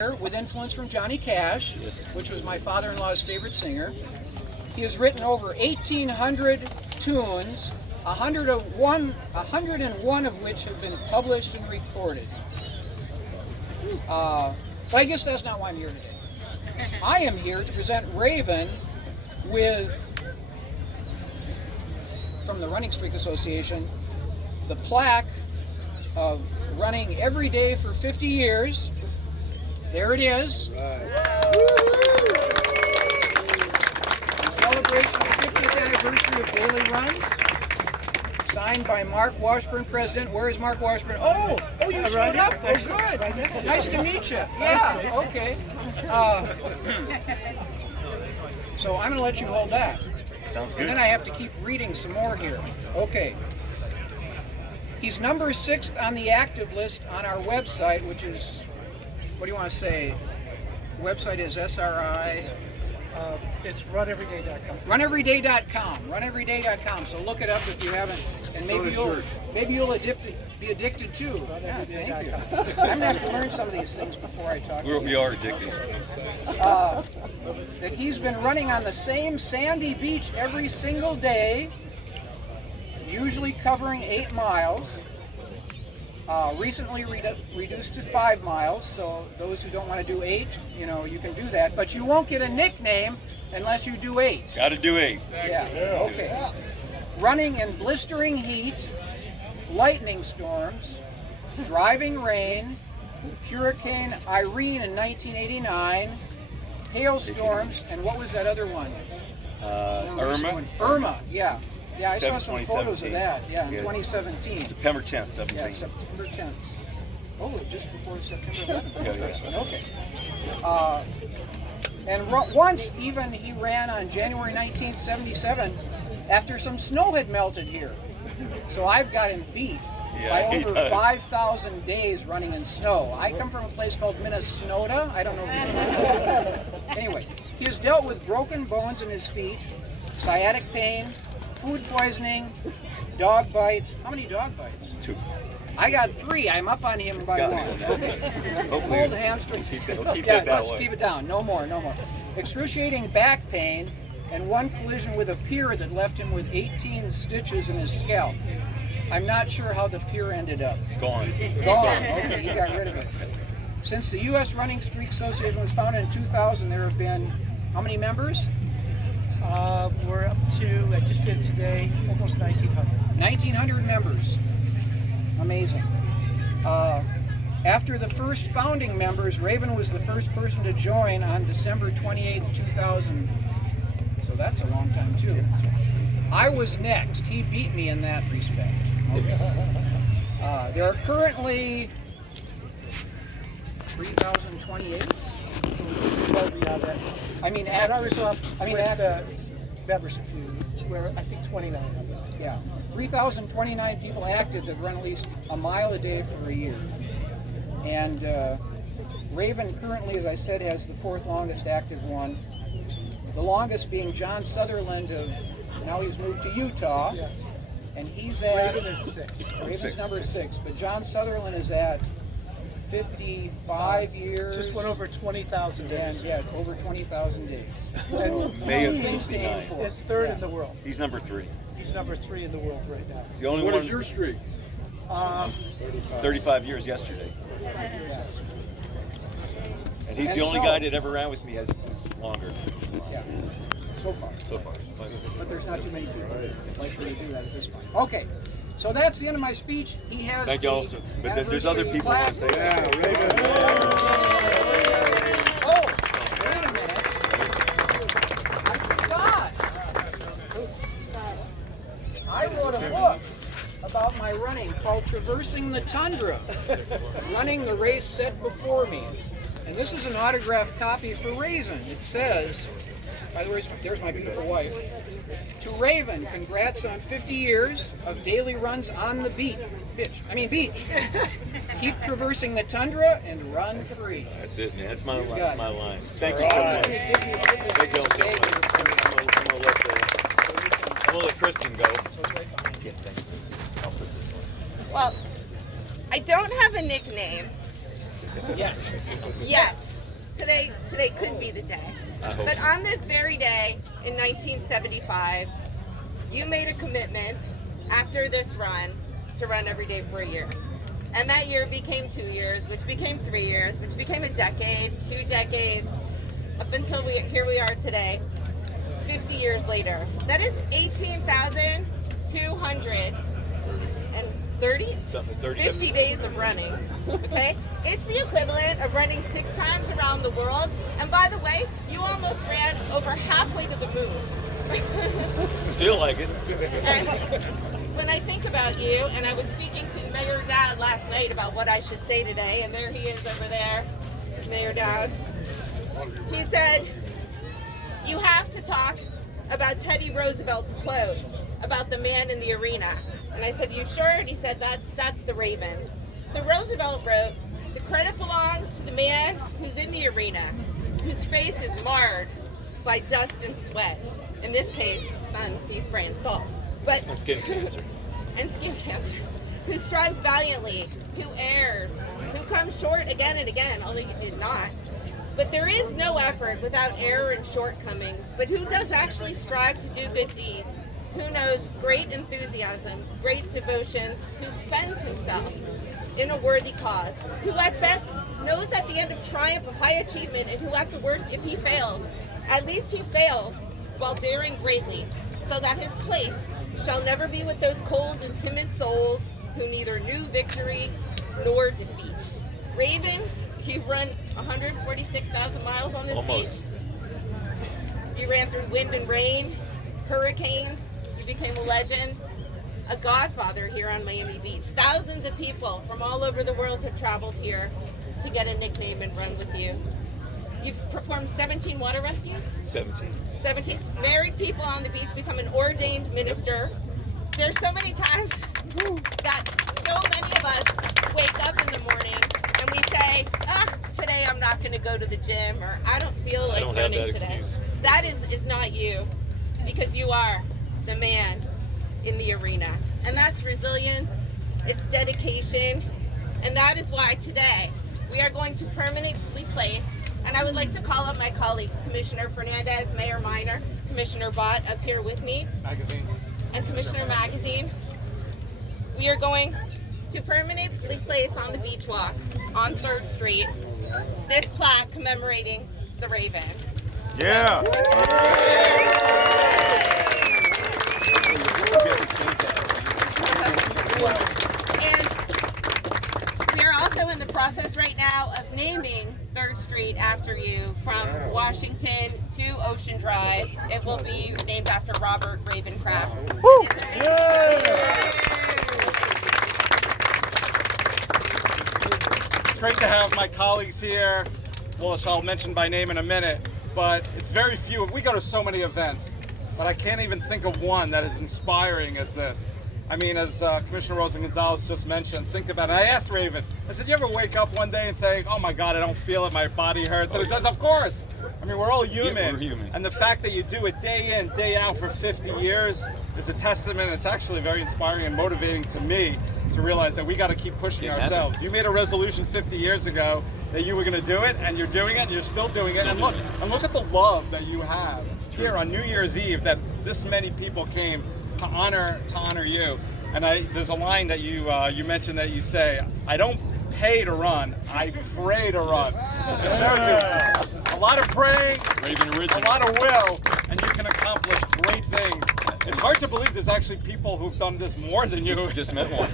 with influence from Johnny Cash, which was my father-in-law's favorite singer. He has written over 1,800 tunes, 101 of which have been published and recorded. But I guess that's not why I'm here today. I am here to present Raven with, from the Running Streak Association, the plaque of running every day for 50 years. There it is. Right. In celebration of the 50th anniversary of Daily Runs. Signed by Mark Washburn, President. Where is Mark Washburn? Oh, you showed up. Oh, good. Nice to meet you. Yeah, okay. So I'm going to let you hold that. Sounds good. And then I have to keep reading some more here. Okay. He's number 6 on the active list on our website, which is, what do you want to say? The website is SRI. It's runeveryday.com. Runeveryday.com. So look it up if you haven't, and maybe you'll be addicted too. Yeah, thank you. I'm gonna have to learn some of these things before I talk. We are addicted. That he's been running on the same sandy beach every single day, usually covering 8 miles. Recently reduced to 5 miles, so those who don't want to do 8, you can do that, but you won't get a nickname unless you do 8. Got to do 8. Yeah, okay. Running in blistering heat, lightning storms, driving rain, Hurricane Irene in 1989, hailstorms, and what was that other one? Irma? Irma, yeah. Yeah, I saw some 2017. photos of that, in 2017. September 10th, 17. Yeah, September 10th. Oh, just before September 11th. Yeah. Okay. And once even he ran on January 19th, 77, after some snow had melted here. So I've got him beat by over 5,000 days running in snow. I come from a place called Minnesota. I don't know if you know. Anyway, he has dealt with broken bones in his feet, sciatic pain, food poisoning, dog bites. How many dog bites? 2. I got 3. I'm up on him by 1. Hopefully, Hold hamstrings. Keep it Let's keep it down. No more. Excruciating back pain and one collision with a pier that left him with 18 stitches in his scalp. I'm not sure how the pier ended up. Gone. Okay, you got rid of it. Since the U.S. Running Streak Association was founded in 2000, there have been how many members? We're up to, I just did today, almost 1,900. 1,900 members. Amazing. After the first founding members, Raven was the first person to join on December 28th, 2000. So that's a long time too. I was next. He beat me in that respect. Okay. There are currently 3,028. Well beyond that. I mean, at the membership fee, we're, I think, 2,900. Yeah, 3,029 people active that run at least a mile a day for a year. And Raven currently, as I said, has the 4th longest active one. The longest being John Sutherland of, now he's moved to Utah. Yes. And he's at, Raven is 6. Raven's number 6, but John Sutherland is at 55 years. Just went over 20,000 days. And yeah, over 20,000 days. And May of Things to aim 69. for. is 3rd in the world. He's number 3. He's number 3 in the world right now. It's the only one. What is your streak? 35 years yesterday. And he's the only guy that ever ran with me who's longer. Yeah, so far. But there's not too many people likely to do that at this point. Okay, so that's the end of my speech. He has. Thank you also. But there's other people who want to say something. Oh, wait a minute. I forgot. I wrote a book about my running called Traversing the Tundra, running the race set before me. And this is an autographed copy for Raven. It says, by the way, there's my beautiful wife. To Raven, congrats on 50 years of daily runs on the beach. Keep traversing the tundra and run free. That's it, man. That's my line. Thank you so much. Thank you all so much. I'm going to let Kristen go. Yeah, thank you. I'll put this one. Well, I don't have a nickname, Yet. Yet. Today could be the day. But on this very day in 1975, you made a commitment after this run to run every day for a year. And that year became 2 years, which became 3 years, which became a decade, 2 decades, up until here we are today, 50 years later. That is 18,230 50 days of running, okay? It's the equivalent of running 6 times around the world. And by the way, you almost ran over halfway to the moon. Feel like it. And when I think about you, and I was speaking to Mayor Dowd last night about what I should say today, and there he is over there, Mayor Dowd. He said, you have to talk about Teddy Roosevelt's quote about the man in the arena. And I said, you sure? And he said, that's the Raven. So Roosevelt wrote, the credit belongs to the man who's in the arena, whose face is marred by dust and sweat. In this case, sun, sea spray, and salt. But And skin cancer. And skin cancer. Who strives valiantly, who errs, who comes short again and again, although you did not. But there is no effort without error and shortcoming. But who does actually strive to do good deeds? Who knows great enthusiasms, great devotions, who spends himself in a worthy cause, who at best knows at the end of triumph of high achievement, and who at the worst, if he fails, at least he fails while daring greatly, so that his place shall never be with those cold and timid souls who neither knew victory nor defeat. Raven, you've run 146,000 miles on this Almost. beach. You ran through wind and rain, hurricanes. You became a legend, a godfather here on Miami Beach. Thousands of people from all over the world have traveled here to get a nickname and run with you. You've performed 17 water rescues? 17. 17 married people on the beach become an ordained minister. There's so many times that so many of us wake up in the morning and we say, today I'm not going to go to the gym, or I don't feel like running today. Excuse. That is not you, because you are the man in the arena. And that's resilience, it's dedication, and that is why today we are going to permanently place. And I would like to call up my colleagues, Commissioner Fernandez, Mayor Minor, Commissioner Bott up here with me, and Commissioner Magazine. We are going to permanently place on the beach walk on 3rd Street this plaque commemorating the Raven. Yeah. And we are also in the process right now of naming 3rd Street after you, from Washington to Ocean Drive. It will be named after Robert Ravencraft. It's great to have my colleagues here, which I'll mention by name in a minute, but it's very few. We go to so many events, but I can't even think of one that is inspiring as this. I mean, as Commissioner Rosa Gonzalez just mentioned, think about it. I asked Raven, I said, you ever wake up one day and say, oh my God, I don't feel it, my body hurts? And he says, of course. I mean, we're all human. Yeah, we're human. And the fact that you do it day in, day out for 50 years is a testament. It's actually very inspiring and motivating to me to realize that we got to keep pushing ourselves. You made a resolution 50 years ago that you were going to do it, and you're doing it, and you're still doing it. And look at the love that you have here on New Year's Eve, that this many people came to honor you. And there's a line that you mentioned that you say, I don't pay to run, I pray to run. It shows you a lot of praying, a lot of will, and you can accomplish great things. It's hard to believe there's actually people who've done this more than you. Just met one.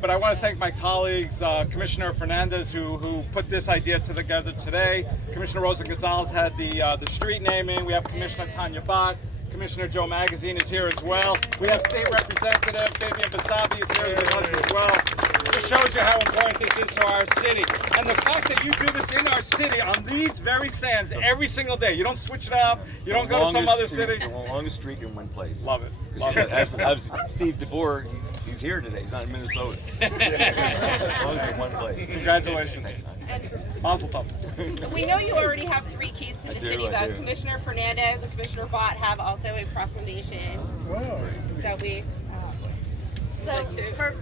But I want to thank my colleagues, Commissioner Fernandez, who put this idea together today. Commissioner Rosa Gonzalez had the street naming. We have Commissioner Tanya Bott. Commissioner Joe Magazine is here as well. We have State Representative Fabian Basabi is here with us as well. It shows you how important this is to our city. And the fact that you do this in our city on these very sands every single day. You don't switch it up. You don't go to some other city. The longest streak in one place. Love it. Love it. As Steve DeBoer, he's here today. He's not in Minnesota. As long as in one place. Congratulations. Mazel tov. We know you already have 3 keys to the city, I but do. Commissioner Fernandez and Commissioner Bott have also a proclamation that we... So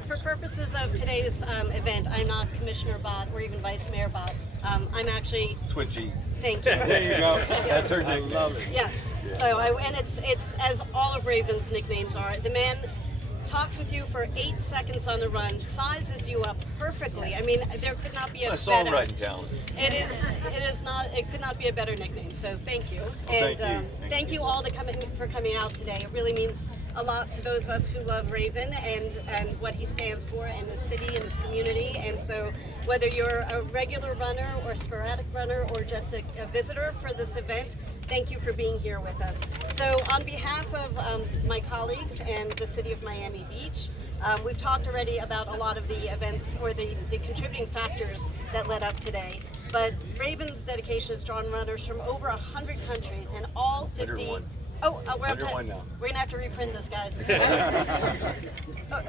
for purposes of today's event, I'm not Commissioner Bott or even Vice Mayor Bott. I'm actually, Twitchy. thank you. There you go. That's her nickname. I love it. Yes. So and it's as all of Raven's nicknames are. The man talks with you for 8 seconds on the run, sizes you up perfectly. I mean, there could not be a It's better. my songwriting talent. It could not be a better nickname. So thank you. Thank you. Thank you all for coming out today. It really means a lot to those of us who love Raven and what he stands for in the city and his community. And so whether you're a regular runner or sporadic runner or just a visitor for this event, thank you for being here with us. So on behalf of my colleagues and the city of Miami Beach, we've talked already about a lot of the events or the contributing factors that led up today. But Raven's dedication has drawn runners from over 100 countries and all 50. 101. We're up to, 101 now. we're gonna have to reprint this, guys.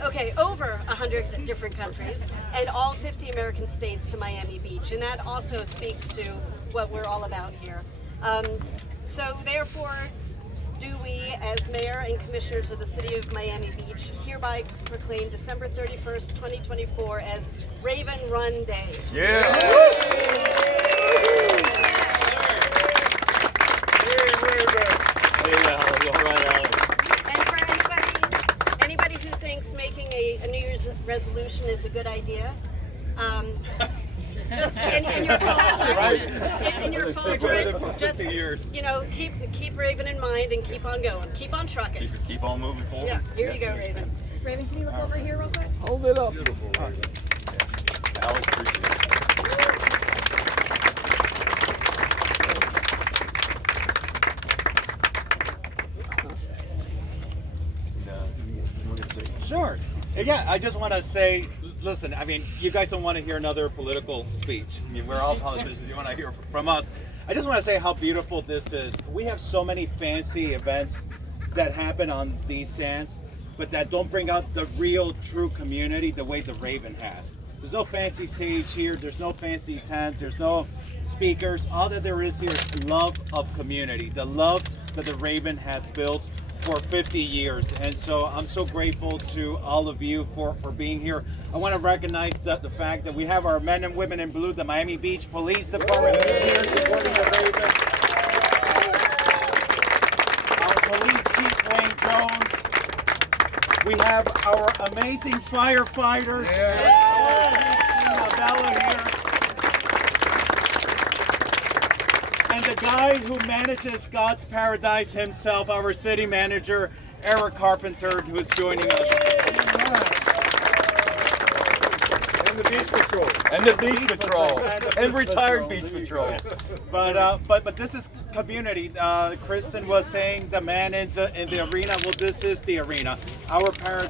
Okay, over 100 different countries and all 50 American states to Miami Beach, and that also speaks to what we're all about here. So therefore, do we, as mayor and commissioners of the city of Miami Beach, hereby proclaim December 31st, 2024 as Raven Run Day. And for anybody who thinks making a New Year's resolution is a good idea, just in your faltering, just keep Raven in mind and keep on going, keep on trucking. Keep on moving forward. Yeah, here you go, Raven. Raven, can you look over here real quick? Hold it up. Beautiful. Alex, appreciate it. Sure. Yeah, I just want to say, listen, I mean, you guys don't want to hear another political speech. I mean, we're all politicians. You want to hear from us. I just want to say how beautiful this is. We have so many fancy events that happen on these sands, but that don't bring out the real, true community the way the Raven has. There's no fancy stage here. There's no fancy tent. There's no speakers. All that there is here is love of community, the love that the Raven has built for 50 years. And so I'm so grateful to all of you for being here. I want to recognize the fact that we have our men and women in blue, the Miami Beach Police Department here supporting the Raven. Our police chief, Wayne Jones. We have our amazing firefighters. Bella here. And the guy who manages God's Paradise himself, our city manager, Eric Carpenter, who is joining us. And the beach patrol. And the beach patrol. And retired beach patrol. But this is community. Kristen was saying the man in the arena. Well, this is the arena. Our paradise.